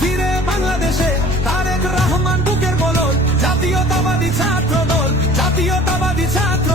ফিরে বাংলাদেশে তারেক রহমান বুকের বলল, জাতীয়তাবাদী ছাত্র দল, জাতীয়তাবাদী ছাত্র